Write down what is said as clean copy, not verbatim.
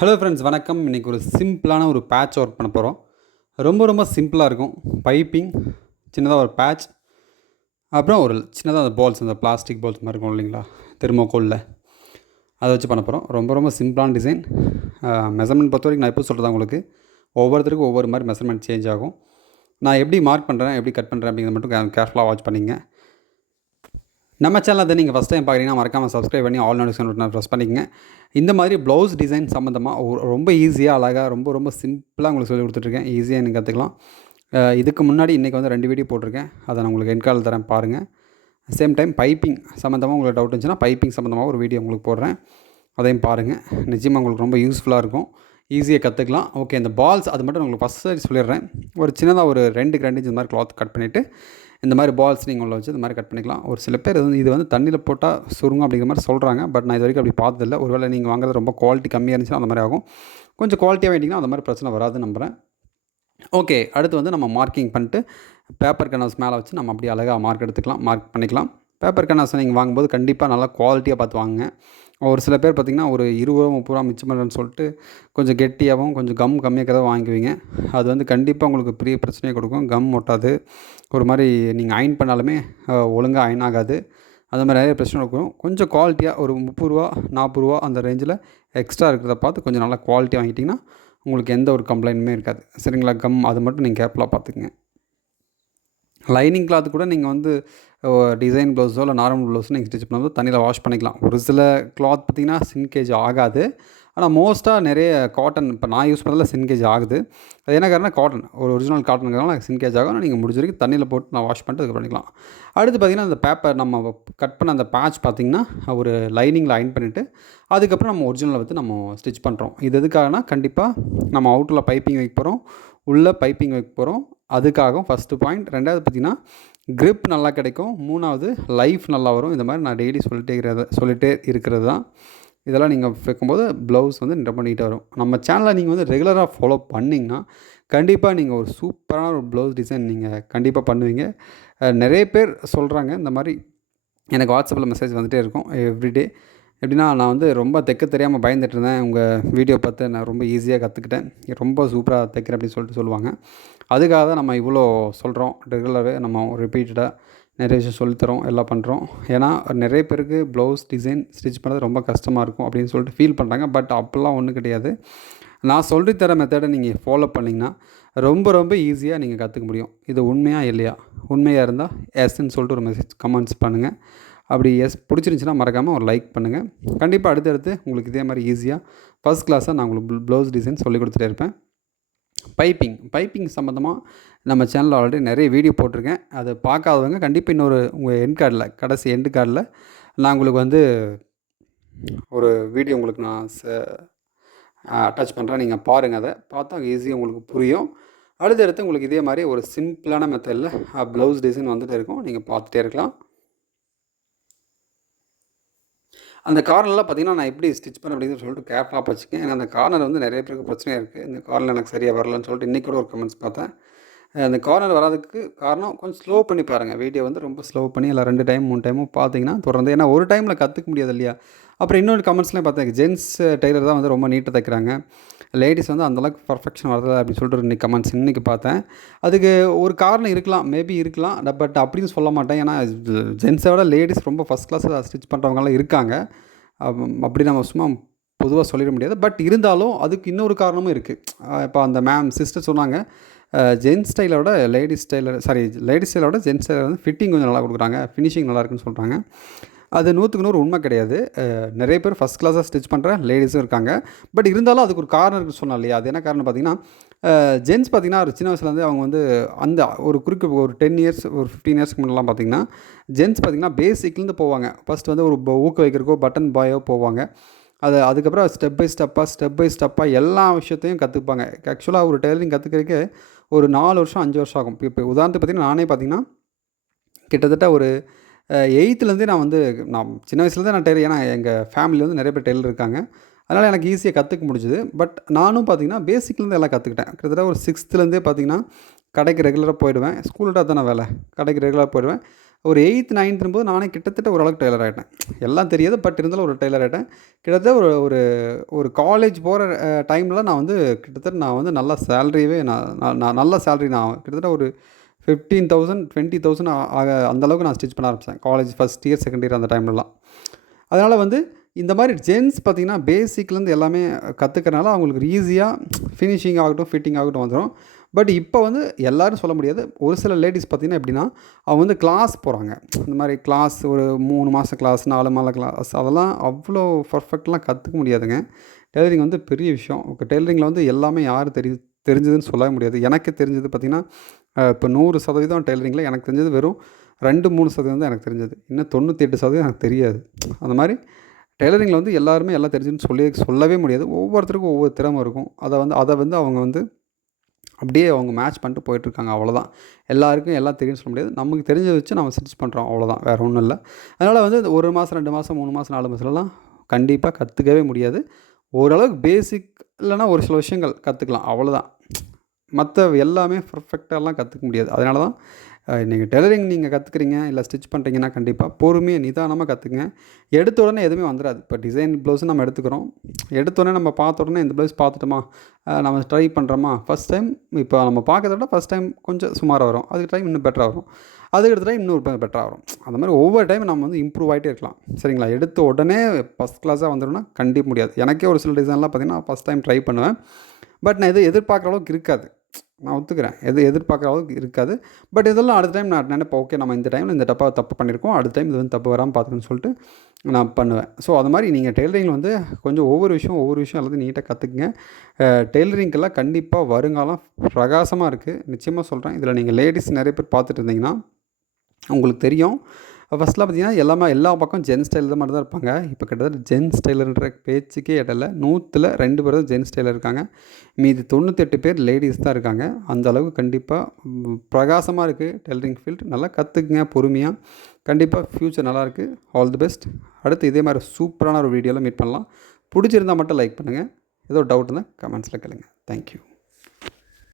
Hello friends, வணக்கம். இன்றைக்கி ஒரு சிம்பிளான ஒரு பேட்ச் ஒர்க் பண்ண போகிறோம். ரொம்ப சிம்பிளாக இருக்கும். பைப்பிங், சின்னதாக ஒரு பேட்ச், அப்புறம் ஒரு சின்னதாக அந்த பால்ஸ், அந்த பிளாஸ்டிக் பால்ஸ் மாதிரி இருக்கும் இல்லைங்களா, தெர்மோகோலில், அதை வச்சு பண்ண போகிறோம். ரொம்ப சிம்பிளான டிசைன். மெஷர்மெண்ட் பொறுத்த வரைக்கும் நான் எப்போ சொல்கிறதா உங்களுக்கு, ஒவ்வொருத்தருக்கும் ஒவ்வொரு மாதிரி மெஷர்மெண்ட் சேஞ்ச் ஆகும். நான் எப்படி மார்க் பண்ணுறேன், எப்படி கட் பண்ணுறேன் அப்படிங்கிறத மட்டும் கேர்ஃபுல்லாக வாட்ச் பண்ணிங்க. நம்ம சேனல் அதை நீங்கள் ஃபஸ்ட் டைம் பார்க்குறீங்கன்னா மறக்காமல் சப்ஸ்கிரைப் பண்ணி ஆல் நோட்டிஃபிகேஷன் ப்ரெஸ் பண்ணிக்கங்க. இந்த மாதிரி ப்ளவுஸ் டிசைன் சம்மந்தமாக ரொம்ப ஈஸியாக, அழகாக, ரொம்ப சிம்பிளாக உங்களுக்கு சொல்லி கொடுத்துட்ருக்கேன். ஈஸியாக எனக்கு கற்றுக்கலாம். இதுக்கு முன்னாடி இன்றைக்கி வந்து 2 வீடியோ போட்டிருக்கேன். அதை நான் உங்களுக்கு என்கால் தரேன் பாருங்கள். சேம் டைம் பைப்பிங் சம்மந்தமாக உங்களுக்கு டவுட் இருந்துச்சுன்னா பைப்பிங் சம்மந்தமாக ஒரு வீடியோ உங்களுக்கு போடுறேன், அதையும் பாருங்கள். நிச்சயமாக உங்களுக்கு ரொம்ப யூஸ்ஃபுல்லாக இருக்கும். ஈஸியாக கற்றுக்கலாம். ஓகே, இந்த பால்ஸ் அது மட்டும் உங்களுக்கு ஃபஸ்ட்டு சொல்லிடுறேன். ஒரு சின்னதாக ஒரு 2 இன்ச் இந்த மாதிரி கிளாத் கட் பண்ணிவிட்டு இந்த மாதிரி பால்ஸ் நீங்கள் உள்ள வச்சு இந்த மாதிரி கட் பண்ணிக்கலாம். ஒரு சில பேர் இது வந்து தண்ணியில் போட்டால் சுருங்கும் அப்படிங்கிற மாதிரி சொல்கிறாங்க. பட் நான் இது வரைக்கும் அப்படி பார்த்ததில்ல. ஒருவேளை நீங்கள் வாங்குறது ரொம்ப குவாலிட்டி கம்மியாக இருந்துச்சுன்னா அந்த மாதிரி ஆகும். கொஞ்சம் குவாலிட்டியாக வேண்டிங்கன்னா அந்த மாதிரி பிரச்சனை வராதுன்னு நம்புகிறேன். ஓகே, அடுத்து வந்து நம்ம மார்க்கிங் பண்ணிட்டு பேப்பர் கேன்வாஸ் மேலே வச்சு நம்ம அப்படியே அழகாக மார்க் பண்ணிக்கலாம். பேப்பர் கேன்வாஸ் நீங்கள் வாங்கும்போது கண்டிப்பாக நல்லா குவாலிட்டியாக பார்த்து வாங்குங்க. ஒரு சில பேர் பார்த்திங்கன்னா ஒரு 20 30 மிச்சம் பண்ணுறேன்னு சொல்லிட்டு கொஞ்சம் கெட்டியாகவும் கொஞ்சம் கம் கம்மியாக இருக்கிறத வாங்குவீங்க. அது வந்து கண்டிப்பாக உங்களுக்கு பெரிய பிரச்சனையை கொடுக்கும். கம் ஒட்டாது, ஒரு மாதிரி நீங்கள் அயன் பண்ணாலுமே ஒழுங்காக அயன் ஆகாது. அந்த மாதிரி நிறைய பிரச்சனை இருக்கும். கொஞ்சம் குவாலிட்டியாக ஒரு 30 ரூபா 40 ரூபா அந்த ரேஞ்சில் எக்ஸ்ட்ரா இருக்கிறத பார்த்து கொஞ்சம் நல்லா குவாலிட்டியாக வாங்கிட்டிங்கன்னா உங்களுக்கு எந்த ஒரு கம்ப்ளைண்ட்டுமே இருக்காது. சரிங்களா? கம் அது மட்டும் நீங்கள் கேர்ஃபுல்லாக பார்த்துக்குங்க. லைனிங் கிளாத் கூட நீங்கள் வந்து டிசைன் ப்ளவுஸோ இல்லை நார்மல் ப்ளவுஸோ நீங்கள் ஸ்டிச் பண்ணும்போது தண்ணியில் வாஷ் பண்ணிக்கலாம். ஒரு சில கிளாத் பார்த்திங்கன்னா சின்கேஜ் ஆகாது. ஆனால் மோஸ்ட்டாக நிறைய காட்டன், இப்போ நான் யூஸ் பண்ணதில் சின்கேஜ் ஆகுது. அது என்ன காரணம், காட்டன் ஒரு ஒரிஜினல் காட்டனுங்கிறதுனால சின்கேஜ் ஆகும். நீங்கள் முடிஞ்ச வரைக்கும் தண்ணியில் போட்டு நான் வாஷ் பண்ணிட்டு அதுக்கு பண்ணிக்கலாம். அடுத்து பார்த்திங்கன்னா அந்த பேப்பர் நம்ம கட் பண்ண அந்த பேட்ச் பார்த்திங்கன்னா ஒரு லைனிங்கில் அயன் பண்ணிவிட்டு அதுக்கப்புறம் நம்ம ஒரிஜினலை வந்து நம்ம ஸ்டிச் பண்ணுறோம். இது எதுக்காகனா கண்டிப்பாக நம்ம அவுட்டில் பைப்பிங் வைக்க போகிறோம், உள்ளே பைப்பிங் வைக்க போகிறோம். அதுக்காகவும் ஃபஸ்ட்டு பாயிண்ட். ரெண்டாவது பார்த்திங்கன்னா க்ரிப் நல்லா கிடைக்கும். மூணாவது லைஃப் நல்லா வரும். இந்த மாதிரி நான் டெய்லி சொல்லிட்டே இருக்கிறது தான். இதெல்லாம் நீங்கள் வைக்கும்போது ப்ளவுஸ் வந்து ரொம்ப நீட்டாக வரும். நம்ம சேனலை நீங்கள் வந்து ரெகுலராக ஃபாலோ பண்ணிங்கன்னா கண்டிப்பாக நீங்கள் ஒரு சூப்பரான ஒரு ப்ளவுஸ் டிசைன் நீங்கள் கண்டிப்பாக பண்ணுவீங்க. நிறைய பேர் சொல்கிறாங்க, இந்த மாதிரி எனக்கு வாட்ஸ்அப்பில் மெசேஜ் வந்துகிட்டே இருக்கும் எவ்ரிடே. எப்படின்னா, நான் வந்து ரொம்ப தைக்க தெரியாமல் பயந்துட்டு இருந்தேன், உங்கள் வீடியோ பார்த்து நான் ரொம்ப ஈஸியாக கற்றுக்கிட்டேன், ரொம்ப சூப்பராக தைக்கிறேன் அப்படின்னு சொல்லுவாங்க. அதுக்காக தான் நம்ம இவ்வளோ சொல்கிறோம். ரெகுலராகவே நம்ம ரிப்பீட்டடாக நிறைய விஷயம் சொல்லித்தரோம், எல்லாம் பண்ணுறோம். ஏன்னா நிறைய பேருக்கு ப்ளவுஸ் டிசைன் ஸ்டிச் பண்ணுறது ரொம்ப கஷ்டமாக இருக்கும் அப்படின்னு சொல்லிட்டு ஃபீல் பண்ணுறாங்க. பட் அப்படிலாம் ஒன்றும் கிடையாது. நான் சொல்லித்தர மெத்தடை நீங்கள் ஃபாலோ பண்ணிங்கன்னா ரொம்ப ஈஸியாக நீங்கள் கற்றுக்க முடியும். இது உண்மையாக இல்லையா? உண்மையாக இருந்தால் எஸ்ன்னு சொல்லிட்டு ஒரு மெசேஜ் கமெண்ட்ஸ் பண்ணுங்கள். அப்படி பிடிச்சிருந்துச்சின்னா மறக்காமல் ஒரு லைக் பண்ணுங்கள். கண்டிப்பாக அடுத்தடுத்து உங்களுக்கு இதே மாதிரி ஈஸியாக ஃபஸ்ட் கிளாஸாக நான் உங்களுக்கு ப்ளவுஸ் டிசைன் சொல்லி கொடுத்துட்டே இருப்பேன். பைப்பிங் சம்மந்தமாக நம்ம சேனலில் ஆல்ரெடி நிறைய வீடியோ போட்டிருக்கேன். அதை பார்க்காதவங்க கண்டிப்பாக இன்னொரு உங்கள் கடைசி எண்டு கார்டில் நான் உங்களுக்கு வந்து ஒரு வீடியோ உங்களுக்கு நான் அட்டாச் பண்ணுறேன். நீங்கள் பாருங்கள். அதை பார்த்தா ஈஸியாக உங்களுக்கு புரியும். அடுத்தடுத்து உங்களுக்கு இதே மாதிரி ஒரு சிம்பிளான மெத்தடில் ப்ளவுஸ் டிசைன் வந்துகிட்டே இருக்கும். நீங்கள் பார்த்துட்டே இருக்கலாம். அந்த கார்னர்லாம் பார்த்திங்கன்னா நான் எப்படி ஸ்டிச் பண்ண அப்படின்னு சொல்லிட்டு கேர்ஃபுல்லாக வச்சுக்கேன். ஏன்னா அந்த கார்னர் வந்து நிறைய பேருக்கு பிரச்சனையாக இருக்குது. இந்த கார்னர் எனக்கு சரியாக வரலன்னு சொல்லிட்டு இன்றைக்கி கூட ஒரு கமெண்ட்ஸ் பார்த்தேன். அந்த கார்னர் வராதுக்கு காரணம் கொஞ்சம் ஸ்லோ பண்ணி பாருங்கள். வீடியோ வந்து ரொம்ப ஸ்லோ பண்ணி இல்லை 2 டைம் 3 டைமும் பார்த்தீங்கன்னா தொடர்ந்து, ஏன்னா ஒரு டைமில் கற்றுக்க முடியாது இல்லையா? அப்புறம் இன்னொரு கமெண்ட்ஸ்லேயும் பார்த்தேன், ஜென்ஸ் டெய்லர் தான் வந்து ரொம்ப நீட்டாக தைக்கிறாங்க, லேடிஸ் வந்து அந்தளவுக்கு பர்ஃபெக்ஷன் வரதில்லை அப்படின்னு சொல்லிட்டு இன்றைக்கி கமெண்ட்ஸ் இன்றைக்கி பார்த்தேன். அதுக்கு ஒரு காரணம் இருக்கலாம், மேபி இருக்கலாம். பட் அப்படின்னு சொல்ல மாட்டேன். ஏன்னா ஜென்ஸை விட லேடிஸ் ரொம்ப ஃபஸ்ட் கிளாஸில் ஸ்டிச் பண்ணுறவங்களாம் இருக்காங்க. அப்படி நம்ம சும்மா பொதுவாக சொல்லிட முடியாது. பட் இருந்தாலும் அதுக்கு இன்னொரு காரணமும் இருக்குது. இப்போ அந்த சிஸ்டர் சொன்னாங்க, ஜென்ஸ் ஸ்டைலோட லேடிஸ் ஸ்டைலோட ஜென்ஸ் ஸ்டைலர் வந்து ஃபிட்டிங் கொஞ்சம் நல்லா கொடுக்குறாங்க, ஃபினிஷிங் நல்லா இருக்குன்னு சொல்கிறாங்க. அது 100க்கு 100 உண்மை கிடையாது. நிறைய பேர் ஃபஸ்ட் கிளாஸாக ஸ்டிச் பண்ணுற லேடிஸும் இருக்காங்க. பட் இருந்தாலும் அதுக்கு ஒரு காரணம் இருக்குன்னு சொன்னோம் இல்லையா? அது என்ன காரணம் பார்த்திங்கன்னா, ஜென்ஸ் பார்த்திங்கன்னா ஒரு சின்ன வயசுலேருந்து அவங்க வந்து அந்த ஒரு ஒரு 10 இயர்ஸ் ஒரு 15 இயர்ஸ்க்கு முன்னெல்லாம் பார்த்திங்கன்னா ஜென்ஸ் பார்த்திங்கன்னா பேசிக்லேருந்து போவாங்க. ஃபஸ்ட் வந்து ஒரு ஊக்க வைக்கிறக்கோ பட்டன் பாயோ போவாங்க. அதுக்கப்புறம் ஸ்டெப் பை ஸ்டெப்பாக எல்லா விஷயத்தையும் கற்றுப்பாங்க. ஆக்சுவலாக ஒரு டெய்லரிங் கற்றுக்கிறதுக்கு ஒரு 4 வருஷம் 5 வருஷம் ஆகும். இப்போ உதாரணத்துக்கு பார்த்திங்கன்னா நானே பார்த்திங்கன்னா கிட்டத்தட்ட ஒரு 8லேருந்தே நான் சின்ன வயசுலேருந்தே நான் டெய்லர், ஏன்னா எங்கள் ஃபேமிலியில் வந்து நிறைய பேர் டெய்லர் இருக்காங்க. அதனால் எனக்கு ஈஸியாக கற்றுக்க முடிஞ்சுது. பட் நானும் பார்த்திங்கன்னா பேசிக்லேருந்து எல்லாம் கற்றுக்கிட்டேன். கிட்டத்தட்ட ஒரு 6த்துலேருந்தே பார்த்திங்கன்னா கடைக்கு ரெகுலராக போயிடுவேன். ஸ்கூல்கிட்ட தானே வேலை, கடைக்கு ரெகுலராக போயிடுவேன். ஒரு 8th 9th போது நானே கிட்டத்தட்ட ஓரளவுக்கு டெய்லர் ஆகிட்டேன். எல்லாம் தெரியாது, பட் இருந்தாலும் ஒரு டெய்லர் ஆகிட்டேன். கிட்டத்தட்ட ஒரு ஒரு ஒரு காலேஜ் போகிற டைமில் நான் வந்து கிட்டத்தட்ட நான் வந்து நல்ல சேலரியவே நான் நல்ல சேலரி நான் கிட்டத்தட்ட ஒரு 15,000 20,000 ஆக அந்தளவுக்கு நான் ஸ்டிச் பண்ண ஆரம்பித்தேன். College first year second year அந்த டைம்லலாம். அதனால் வந்து இந்த மாதிரி ஜென்ஸ் பார்த்திங்கன்னா பேசிக்லேருந்து எல்லாமே கற்றுக்கறனால அவங்களுக்கு ஈஸியாக ஃபினிஷிங் ஆகட்டும் ஃபிட்டிங் ஆகட்டும் வந்துடும். பட் இப்போ வந்து எல்லோரும் சொல்ல முடியாது. ஒரு சில லேடிஸ் பார்த்திங்கன்னா எப்படின்னா அவங்க வந்து கிளாஸ் போகிறாங்க. இந்த மாதிரி கிளாஸ் ஒரு 3 மாதம் கிளாஸ் 4 மாத கிளாஸ் அதெல்லாம் அவ்வளோ பர்ஃபெக்ட்லாம் கற்றுக்க முடியாதுங்க. டெய்லரிங் வந்து பெரிய விஷயம். டெய்லரிங்கில் வந்து எல்லாமே யார் தெரிஞ்சதுன்னு சொல்லவே முடியாது. எனக்கு தெரிஞ்சது பார்த்திங்கன்னா இப்போ 100% டெய்லரிங்கில் எனக்கு தெரிஞ்சது வெறும் 2-3% தான் எனக்கு தெரிஞ்சது. இன்னும் 98% எனக்கு தெரியாது. அந்த மாதிரி டெய்லரிங்கில் வந்து எல்லாருமே எல்லாம் தெரிஞ்சுன்னு சொல்லவே முடியாது. ஒவ்வொருத்தருக்கும் ஒவ்வொரு திறமை இருக்கும். அதை வந்து அவங்க வந்து அப்படியே அவங்க மேட்ச் பண்ணிட்டு போயிட்டுருக்காங்க, அவ்வளோதான். எல்லாருக்கும் எல்லாம் தெரியும்னு சொல்ல முடியாது. நமக்கு தெரிஞ்சதை வச்சு நம்ம ஸ்டிச் பண்ணுறோம், அவ்வளோதான். வேறு ஒன்றும் இல்லை. அதனால் வந்து 1 மாதம் 2 மாதம் 3 மாதம் 4 மாதத்துலலாம் கண்டிப்பாக கற்றுக்கவே முடியாது. ஓரளவுக்கு பேசிக் இல்லைனா ஒரு சில விஷயங்கள் கற்றுக்கலாம், அவ்வளோதான். மற்ற எல்லாமே பர்ஃபெக்டாலாம் கற்றுக்க முடியாது. அதனால தான் நீங்கள் டெய்லரிங் நீங்கள் கற்றுக்குறீங்க இல்லை ஸ்டிச் பண்ணுறீங்கன்னா கண்டிப்பாக பொறுமையாக நிதானமாக கற்றுக்குங்க. எடுத்த உடனே எதுவுமே வந்துடாது. இப்போ டிசைன் ப்ளவுஸு நம்ம எடுத்துக்கிறோம். எடுத்த உடனே நம்ம பார்த்த உடனே இந்த ப்ளவுஸ் பார்த்துட்டோமா, நம்ம ட்ரை பண்ணுறோமா, ஃபஸ்ட் டைம் இப்போ நம்ம பார்க்கறத விட ஃபஸ்ட் டைம் கொஞ்சம் சுமாராக வரும். அதுக்கு டைம் இன்னும் பெட்டராக வரும். அதுக்கு அடுத்த டைம் இன்னும் பெட்டராக வரும். அந்த மாதிரி ஒவ்வொரு டைம் நம்ம வந்து இம்ப்ரூவ் ஆகிட்டே இருக்கலாம். சரிங்களா? எடுத்த உடனே ஃபஸ்ட் கிளாஸாக வந்துடும்னா கண்டிப்பாக முடியாது. எனக்கே ஒரு சில டிசைன்லாம் பார்த்திங்கன்னா ஃபஸ்ட் டைம் ட்ரை பண்ணுவேன். பட் நான் எதிர்பார்க்குற அளவுக்கு இருக்காது. நான் ஒத்துக்கிறேன். எதிர்பார்க்குற அளவுக்கு இருக்காது. பட் இதெல்லாம் அடுத்த டைம் நான் நினைப்பேன், ஓகே நம்ம இந்த டைமில் இந்த தப்பு பண்ணியிருக்கோம், அடுத்த டைம் இது வந்து தப்பு வராமல் பார்த்துக்கணும்னு சொல்லிட்டு நான் பண்ணுவேன். ஸோ அது மாதிரி நீங்கள் டெய்லரிங்கில் வந்து கொஞ்சம் ஒவ்வொரு விஷயம் எல்லாத்தையும் நீட்டாக கற்றுக்குங்க. டெய்லரிங்கெல்லாம் கண்டிப்பாக வருங்காலம் பிரகாசமாக இருக்குது. நிச்சயமாக சொல்கிறேன். இதில் நீங்கள் லேடிஸ் நிறைய பேர் பார்த்துட்டு இருந்தீங்கன்னா உங்களுக்கு தெரியும். ஃபஸ்ட்லாம் பார்த்திங்கன்னா எல்லா பக்கம் ஜென்ஸ் டெய்லர் மட்டும் தான் இருப்பாங்க. இப்போ கிட்டத்தட்ட ஜென்ஸ் டெய்லர்ன்ற பேச்சுக்கே இடல. 100ல் 2 பேர் தான் ஜென்ஸ் டெய்லர் இருக்காங்க. மீதி 98 பேர் லேடிஸ் தான் இருக்காங்க. அந்த அளவுக்கு கண்டிப்பாக பிரகாசமாக இருக்குது டெய்லரிங் ஃபீல்டு. நல்லா கற்றுக்குங்க பொறுமையாக. கண்டிப்பாக ஃப்யூச்சர் நல்லாயிருக்கு. All the best. அடுத்து இதே மாதிரி சூப்பரான ஒரு வீடியோவில் மீட் பண்ணலாம். பிடிச்சிருந்தால் மட்டும் லைக் பண்ணுங்கள். ஏதோ டவுட் இருந்தால் கமெண்ட்ஸில் கேளுங்க. தேங்க்யூ.